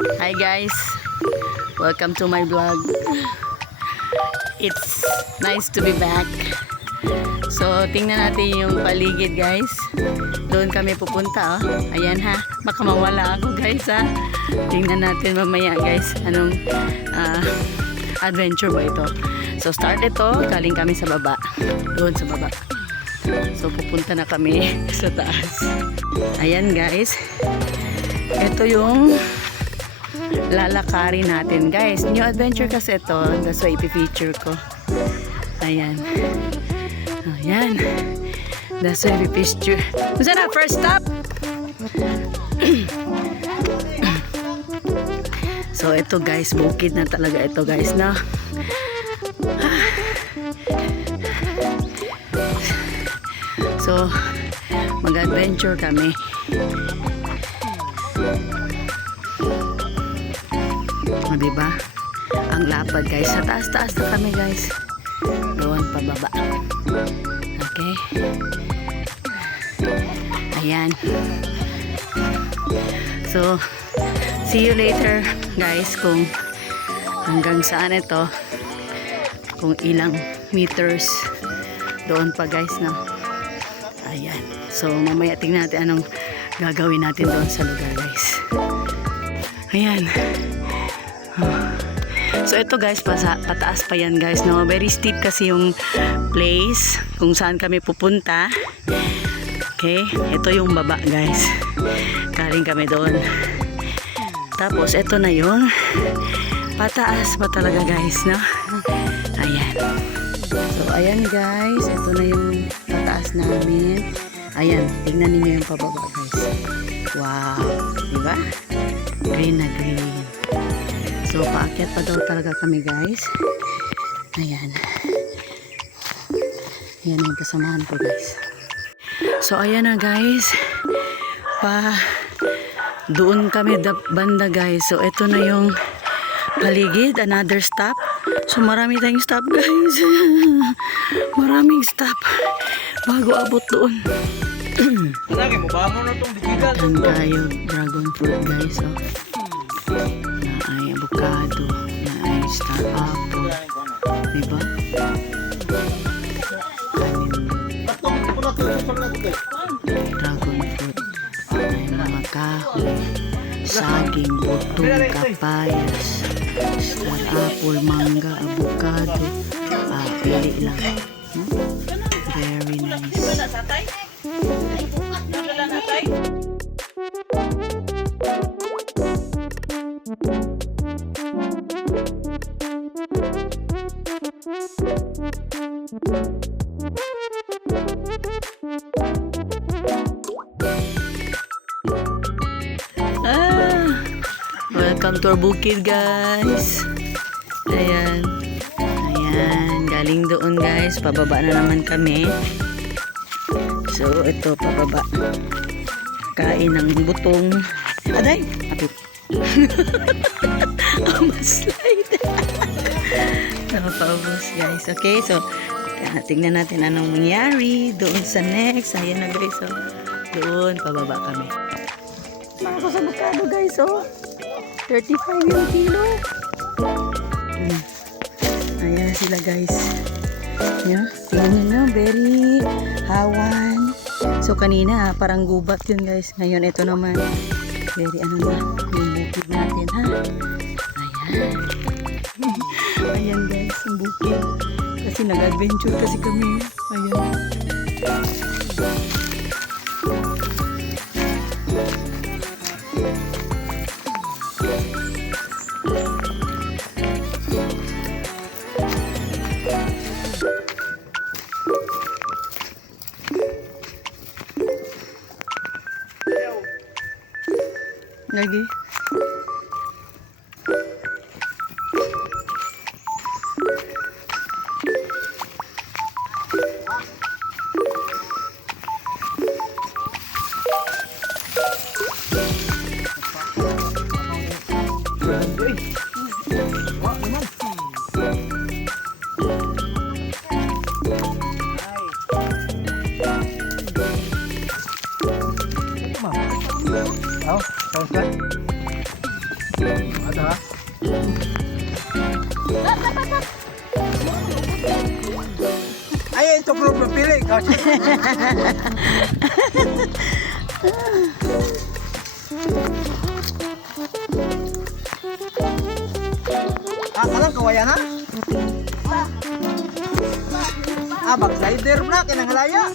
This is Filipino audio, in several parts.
Hi guys, welcome to my vlog. It's nice to be back. So tingnan natin yung paligid guys. Doon kami pupunta oh. Ayan ha, baka mawala ako guys ha. Tingnan natin mamaya guys anong adventure ba ito. So start ito, galing kami sa baba. Doon sa baba. So pupunta na kami sa taas. Ayan guys, ito yung lalakarin natin guys. New adventure kasi ito, that's why ipifeature ko. Ayan, ayan, that's why ipifeature. Kung saan na first stop? So ito guys, bukid na talaga ito guys na. So mag-adventure kami. O diba? Ang lapad guys. Sa taas-taas na kami guys. Doon pababa. Okay. Ayan. So, see you later guys kung hanggang saan ito. Kung ilang meters doon pa guys na. Ayan. So, mamaya tingnan natin anong gagawin natin doon sa lugar guys. Ayan. So ito guys, pataas pa yan guys, no? Very steep kasi yung place kung saan kami pupunta. Okay, ito yung baba guys. Galing kami doon. Tapos ito na yun. Pataas pa talaga guys, no? Ayan. So ayan guys, ito na yung pataas namin. Ayan, tingnan niyo yung pababa guys. Wow, diba? Green na green. So, paakyat pa daw talaga kami guys. Ayan. Ayan yung kasamahan ko guys. So, ayan na guys. Doon kami banda guys. So, ito na yung paligid. Another stop. So, marami tayong stop guys. Maraming stop. Bago abot doon. Lagi mo ba mo na itong bigilan? Ayan tayo. Dragon fruit guys. Oh. Ay avocado, na ay star apple, diba? Dragon fruit, ay mga kahoy, saging, butong, kapayas, star apple, mangga, avocado, pili lang. Very nice. Welcome to our bukid guys. Ayan. Ayan, galing doon guys, pababa na naman kami. So ito pababa. Kain ng butong. Aday, apit. Slide. Napapabos guys. Okay, so tingnan natin anong mangyari doon sa next. Ayan na guys, so doon pababa kami. Ako sa avocado guys, oh 35 yung kilo. Ayan sila guys. Ayan, tingnan nyo, very hawan. So kanina parang gubat yun guys. Ngayon ito naman very ano na yung bukid natin ha. Ayan. Ayan guys, yung bukid. Kasi nag-adventure kasi kami. Ayan. Lagi. Ada. Ay, ito bro, mapili. Kasi. Kalang kawaya na? Backslider na, kinangalaya.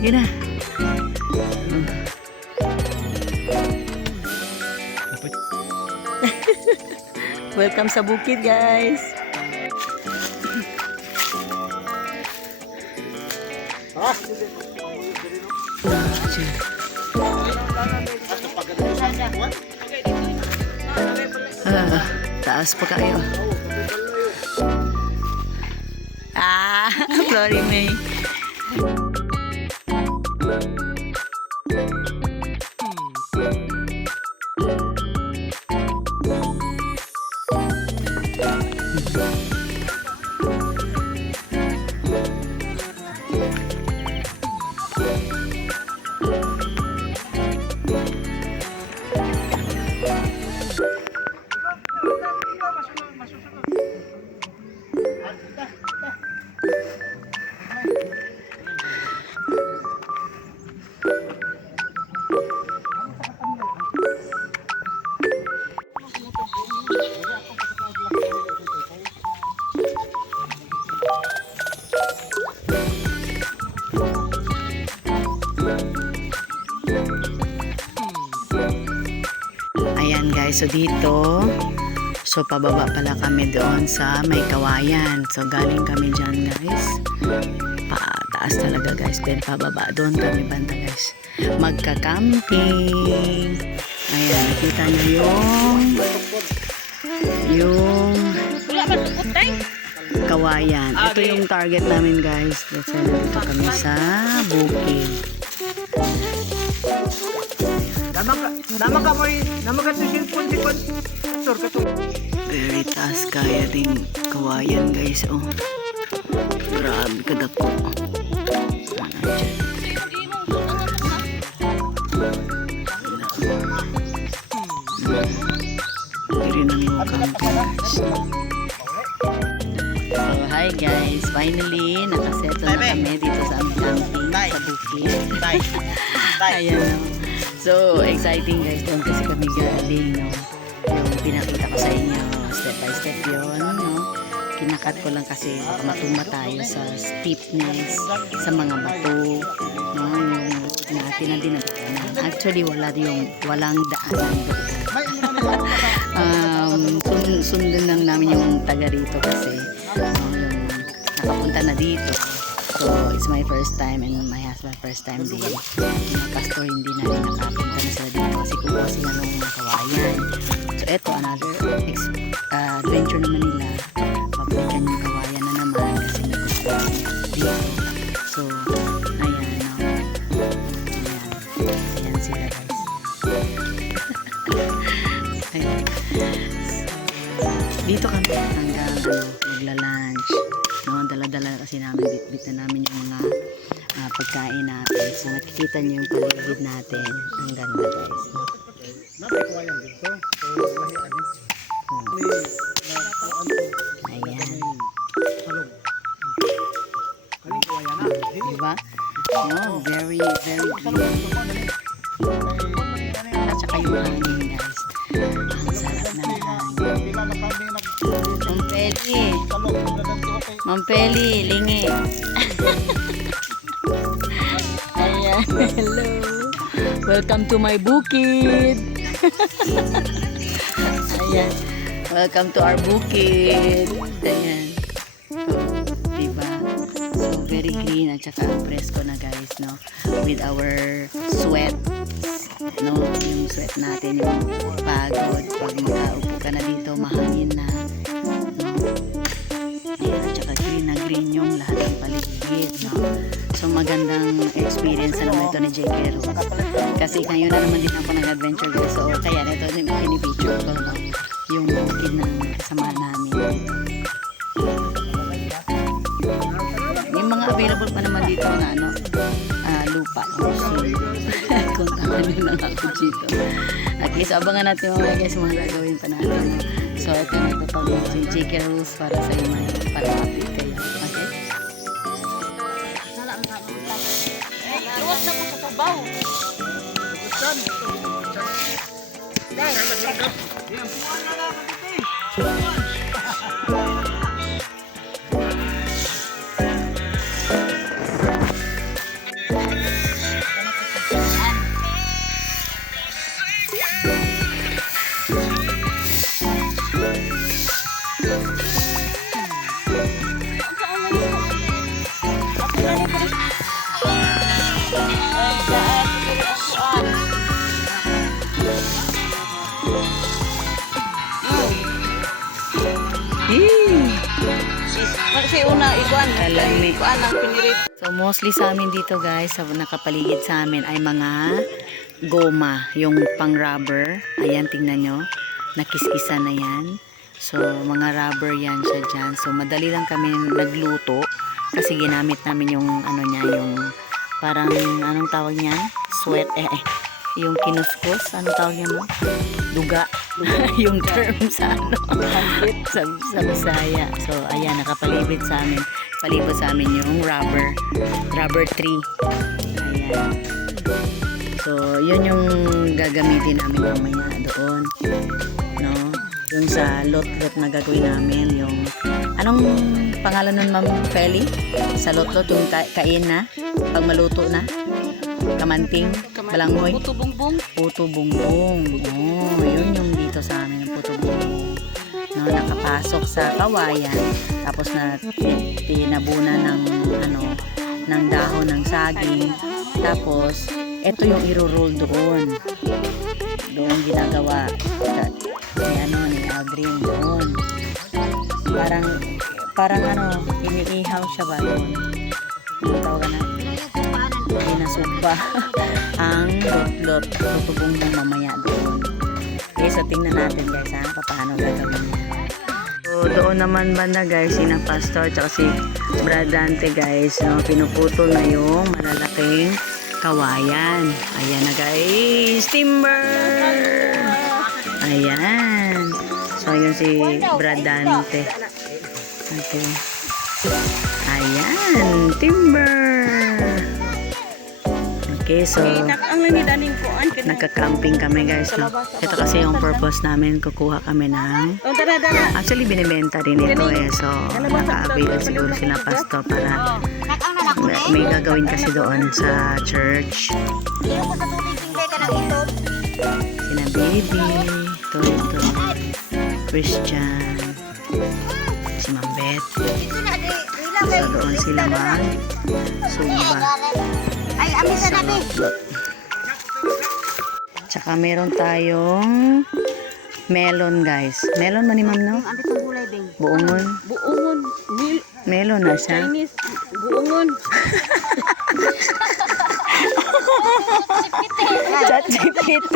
Yun na. Welcome sa bukid, guys. Taas pa kayo. Flory May. Ayan guys, so dito, so pababa pala kami doon sa may kawayan. So galing kami dyan guys, pataas talaga guys, then pababa doon kami banda guys, magka-camping. Ayan, nakita nyo yung kawayan. Ito yung target namin guys. Let's say nandito kami sa bukid. Nama ka ito cellphone ka to. Very taas kaya ding kawayan guys. Oh, grabe kadako. Diri na yung camping guys. So hi guys, finally nakasettle na kami dito sa aming camping sa bukid. Ayan. So, exciting guys doon kasi kami galing, no? Yung pinakita ko sa inyo, step by step yun, no? Kinakat ko lang kasi baka matumba tayo sa steepness, sa mga bato, no? Yung natin na dinadaanan. Actually, walang daanan doon. Sundan lang namin yung taga rito kasi, yung nakapunta na dito. So, it's my first time and my husband first time din. Yung pastor hindi na rin nakapunta na sila dito kasi kukuha sila ng mga kawayan. So, eto, another adventure naman nila. Pabrikan yung kawayan na naman kasi nagustuhan dito. So, ayan, no? Ayan sila guys. Ayan. Dito kami hanggang magla-lunch. No, dala-dala kasi namin, bit na namin yung mga pagkain natin. So nakikita niyo yung paligid natin. Ang ganda guys. Ayan. Diba? Oh, very, very green. At saka yung hangin guys. Ang sarap ng hangin. Mampeli, lingi. Ayan, hello. Welcome to my bukid. Ayan, welcome to our bukid. Ayan. Diba? So, very green at saka presko na guys, no? With our sweat. No? Yung sweat natin, yung pagod. Pag makaupo ka na dito, mahangin na. No? Ayan, at saka green na green yung lahat depensa naman ito ni J.K. Rose. Kasi ngayon na naman din ako nag-adventure guys. So, kaya ito din pinipicture ko, no? Yung bukid ng kasamahan namin. May mga available pa naman dito na ano, lupa. So, kontahan nyo lang ako dito. Okay, so abangan natin mga guys, mga gagawin pa natin. So, ito na ito pag si J.K. Rose para sa iyo, para update kayo. Okay? Luwas na po sa sabaw. Kasi una, Kalami. iguan ang pinirit. So mostly sa amin dito guys, sa nakapaligid sa amin ay mga goma, yung pang rubber. Ayan, tingnan nyo. Nakiskisa na yan. So mga rubber yan siya dyan. So madali lang kami nagluto kasi ginamit namin yung ano niya, yung parang anong tawag niyan? Sweat, yung kinuskus, anong tawag niya mo? Duga. Yung term sa ano, sa Bisaya. So ayan, nakapalibot sa amin. Palibot sa amin yung rubber tree. Ayan. So yun yung gagamitin namin mamaya doon. No? Yung sa lot-lot na gagawin namin, yung anong pangalan nun, Ma'am Feli? Sa lot-lot, yung kain na, pag maluto na, kamanting, balanghoy. Puto bongbong. Puto bongbong. Oh, yun yung dito sa amin, yung puto bongbong. No, nakapasok sa kawayan, tapos na tinabunan ng ano, ng dahon ng saging. Tapos ito yung iro-roll doon. Doon ginagawa ni ano, ni Aldrin doon. Parang ano, iniihaw siya ba doon? Ano tawag na? Pinasugba ang lot-lot, tutubong mo mamaya doon. Okay, so tingnan natin guys ha, paano gagawin niya. So doon naman banda guys, si na Pastor tsaka si Brad Dante guys, no, pinuputol na yung malalaking kawayan. Ayan na guys, timber! Ayan. So yun si Brad Dante. Okay. Ayan, timber! Okay, so Ang nanidaning ko an nagka-camping kami guys. No? Ito kasi yung purpose namin, kukuha kami ng actually binibenta rin ito eh. So naka-avail siguro sila Pastor para may gagawin kasi doon sa church. Sina Baby, Toto, Christian, si Ma'am Beth. So doon sila mag-sumba. Ay, amisa na be. Tsaka meron tayong melon guys. Melon man ni Ma'am no? Ang bitong gulay ding. Buongon. Buongon. Melon na siya. Chinese. Buongon. ChatGPT.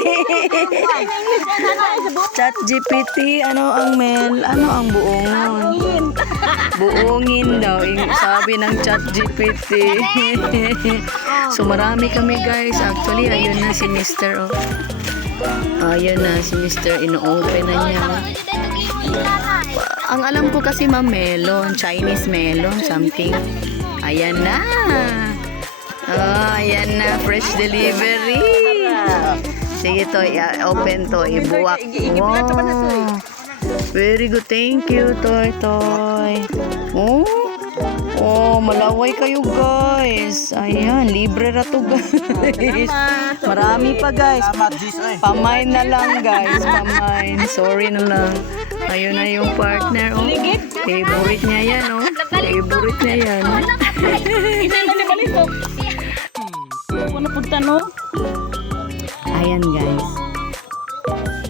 ChatGPT, ano ang ano ang buongon? Buongin daw, sabi ng ChatGPT. So marami kami guys. Actually, ayun na si Mr. Ayun na si Mr. Ino-open na niya. Ang alam ko kasi melon, Chinese melon, something. Ayan na. Ayan na, fresh delivery. Sige to, open to, ibuwak. Wow. Very good, thank you, Toy. Oh, malaway kayo guys. Ayan, libre na to guys. Marami pa guys. Pamain na lang guys, pamain. Sorry na lang. Ayun na yung partner. Oh. Favorite niya yan, oh. Favorite niya yan. Ano punta no? Ayan guys.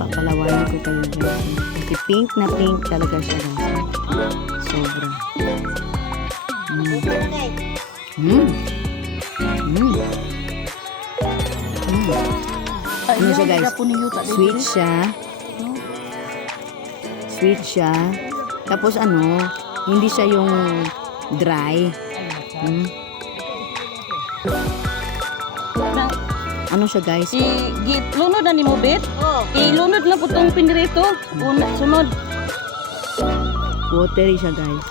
Papalawanan ko kayo guys. Kasi pink na pink talaga siya guys. Sobra. Ano siya, guys? Sweet siya. Sweet siya. Tapos ano, hindi siya yung dry. Ano siya, guys? Lunod na ni mo, Bet? Ilunod lang po itong pinirito. Sunod. Watery siya, guys.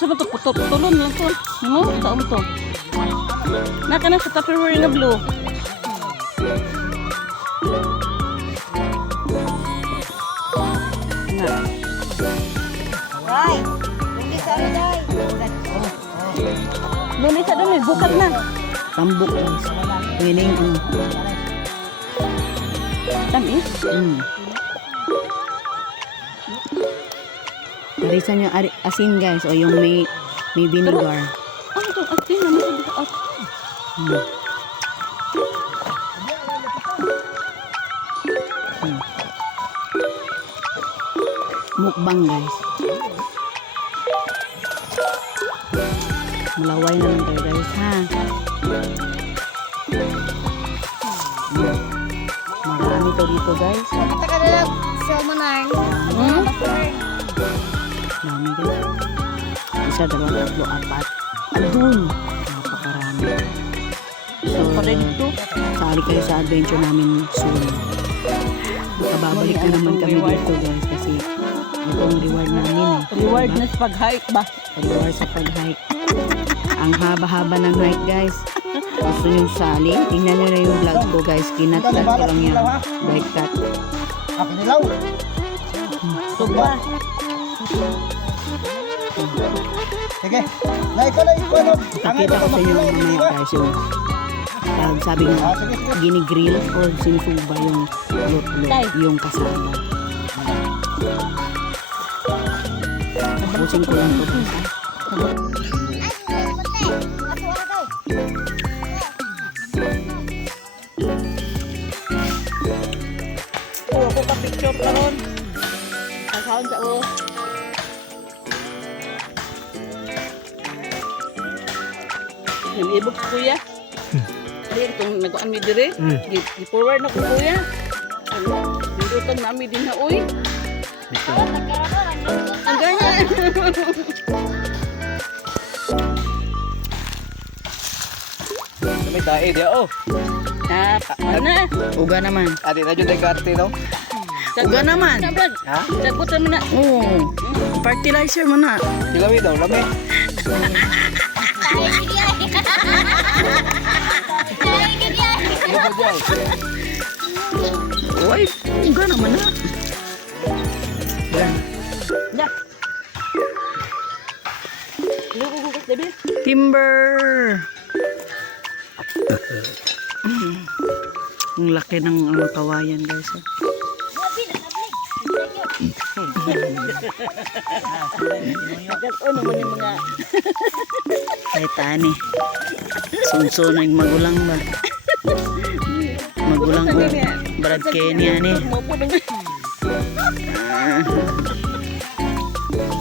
Sa ba ito? Putulon lang ito. Ano? Taon ito. Naka na sa Tupperware nga blue. Ay, hindi sa ano day. Doon isa doon, bukat na. Tambok, guys. Meaning, Tamis. Karisan yung asin, guys. O yung may vinegar. Ano ito? Asin na mo sa at. Mukbang, guys. Malaway na lang tayo, guys, ha? Marami to dito, guys. Mata ka na lang sa manar. Marami, guys. Isa, dalawa, tatlo, apat. Andun! Napakarami. So, sali kayo sa adventure namin soon. Makababalik na naman kami dito, guys, kasi ito ang reward namin, eh. Reward Diba? na sa pag-hike ba? Reward sa pag-hike. Ang haba-haba ng hike, guys. Gusto nyo sali? Tingnan nyo na yung vlog ko, guys. Kinat-cut ko lang yan. Bike cut. Ako nilaw. Tuba. Sige. Na ikaw na ikaw na. Pakita ko sa inyo mamaya, guys, yung pag sabi nga, ginigrill o sinusuba yung lot-lot, yung kasama. Tapusin ko lang ito, guys. Ako pa picture ka ron. Kasahon sa o. Nilibog ko kuya. Dili itong nag-aan mi dire. Di-forward na ko kuya. Nilutan na mi din na uy. Ang ganyan. May tae dia oh. Ano na? Uga naman. Adi na jud karte no. Uga naman. Ha? Sagutan mo na. Oo. Fertilizer mo na. Dilawi daw lami. Ano ba Uy, uga naman na. Uga. Ya. Lugugugas dabi. Timber. Ang laki ng kawayan, guys. Ano man yung mga Ay, tani. Sunsunan magulang ba? Magulang ko. Brad Kenny, ani.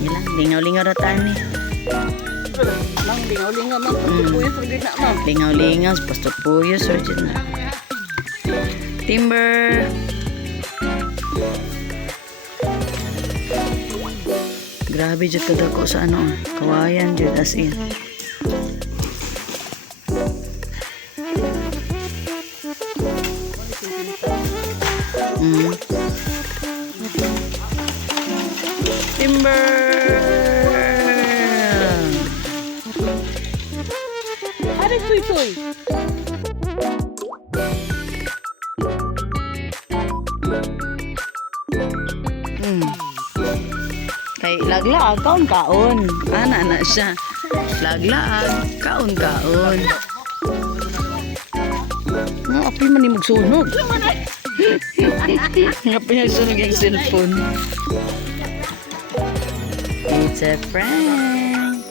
Ilang, lingaw-lingaw na tani. lang lingaw-lingaw man pagkukuya sa gitna ma'am. Lingaw-lingaw, pastor puyo, sir, dyan na. Timber. Grabe dyan kadako sa ano, kawayan dyan, as in. Timber. Ano tuy-tuy? Kay laglaag, kaon-kaon. Ana na siya. Laglaag, kaon-kaon. Nga, api man ni magsunog. Nga pinagsunog yung cellphone. It's a prank.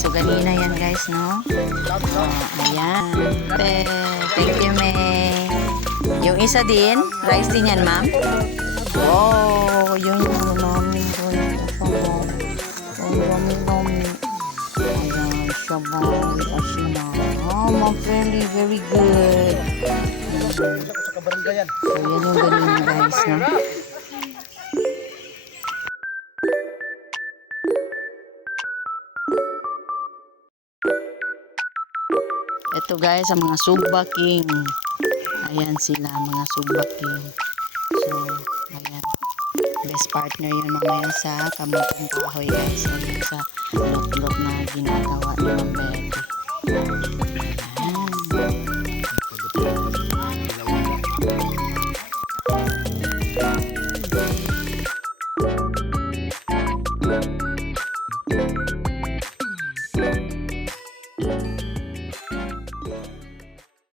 So, ganina yan guys, no? Ayan. Thank you, May. Yung isa din, rice din yan, ma'am? Wow, yun yung namin doon. Ang dami-dami. Ayan, siya ba? Asina. Oh, ma'am, very good. So, yan yung ganina guys, no? Ito guys, ang mga Sugba King. Ayan sila, mga Sugba King. So, ayan. Best partner yun mamaya sa kamutong kahoy guys. So, yun sa lutlog na ginagawa ni Ma'am Betty. Ayan.